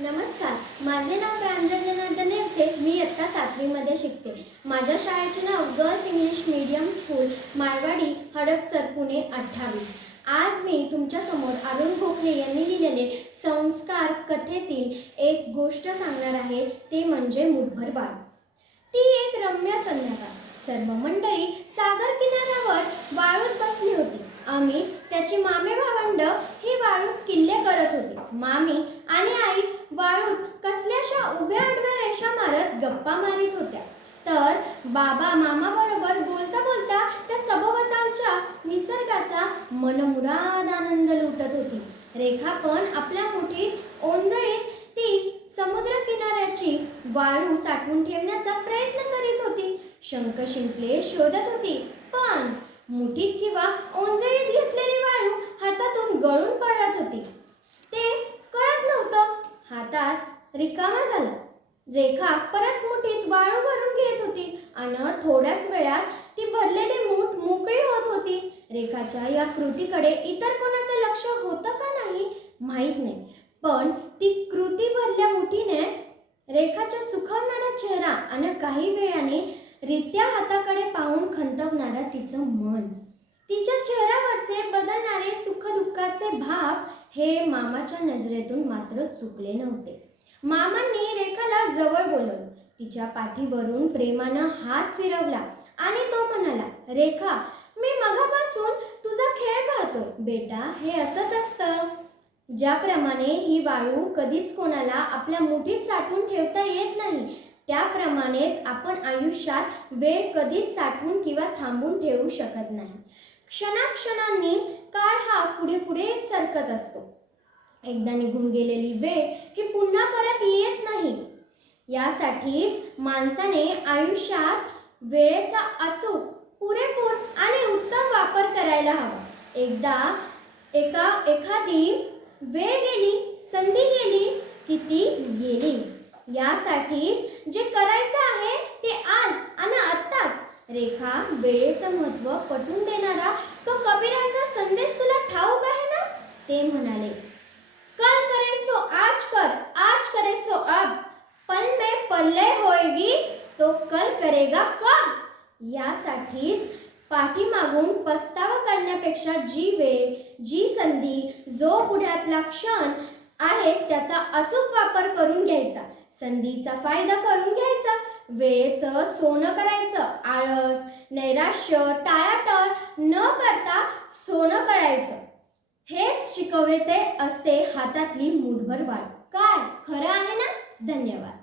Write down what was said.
नमस्कार, माझे नाव प्रांजल जनार्दन नेवसे. मी इयत्ता 7वी मध्ये शिकते. माझ्या शाळेचे नाव girls English medium school Malwadi Hadapsar Pune 28. आज मी तुमच्या समोर अरुण गोखले यांनी लिहिलेले संस्कार कथेतील एक गोष्ट सांगणार आहे. ते म्हणजे मुठभर वाळू. ती एक रम्य संध्याकाळ. सर्व मंडळी सागर किनाऱ्यावर वाळूत बसली होती. आम्ही त्याची मामे भावंड ही वाळूत किल्ले करत होती. मामी आणि आई वाळूत कसल्याशा उभ्या आडव्या रेषा मारत गप्पा मारित होत्या, तर बाबा मामा बरोबर बोलता बोलता त्या सभोवतालच्या निसर्गाचा मनमुराद आनंद लुटत होती. रेखा पण आपल्या मुठीत ओंजळीत ती समुद्र किनाऱ्याची वाळू साठवून ठेवण्याचा प्रयत्न करीत होती. शंख शिंपले शोधत होती, पण मुठीत किंवा ओंजळीत घेतलेली वाळू हातातून गळून पडत होती. ते कळत नव्हतं. हातात रिकामा झाला. रेखा परत मुठीत वाळू भरून घेत होती आणि थोड्याच वेळात ती भरलेली मूठ मोकळी होत होती. रेखाच्या या कृतीकडे इतर कोणाचं लक्ष होतं का नाही माहीत नाही, पण ती कृती भरल्या मुठीने रेखाच्या सुखावणारा चेहरा आणि काही वेळाने रित्या हाताकडे पाहून खंतवणारा तिचं मन, तिच्या चेहऱ्यावरचे बदलणारे सुखदुःखाचे भाव हे मामाच्या नजरेतून मात्र चुकले नव्हते. मामांनी रेखाला जवळ बोलवलं, तिच्या पाठीवरून प्रेमानं हात फिरवला आणि तो म्हणाला, रेखा, मी मगापासून तुझा खेळ पाहतोय. बेटा, हे असंच असतं. ज्याप्रमाणे ही वाळू कधीच कोणाला आपल्या मुठीत साठवून ठेवता येत नाही, त्याप्रमाणेच आपण आयुष्यात वेळ कधीच साठवून किंवा थांबून ठेवू शकत नाही. क्षणाक्षणांनी काळ हा पुढे पुढे सरकत असतो. एकदा निघून गेलेली वेळ ही पुन्हा परत येत नाही. यासाठीच माणसाने आयुष्यात वेळेचा अचूक, पुरेपूर आणि उत्तम वापर करायला हवा. एखादी वेळ गेली, संधी गेली की ती गेलीच. यासाठीच जे करायचं आहे ते आज आणि आत्ताच. रेखा, वेळेचं महत्त्व पटवून देणारा तो कबीरांचा संदेश तुला ठाऊक आहे ना? ते म्हणाले, कल करे सो आज कर, आज करे सो अब, पल में पल्ले होएगी तो कल करेगा कब. यासाठीच पाठीमागून पस्तावा करण्यापेक्षा जी वेळ, जी संधी, जो पुढ्यातला क्षण आहे त्याचा अचूक वापर करून घ्यायचा. संधीचा फायदा करून घ्यायचा. वेळेचं सोनं करायचं. आळस, नैराश्य, टाळाटाळ न करता सोनं करायचं. हेच शिकवते असते हातातली मुठभर वाळू. काय खरं आहे ना? धन्यवाद.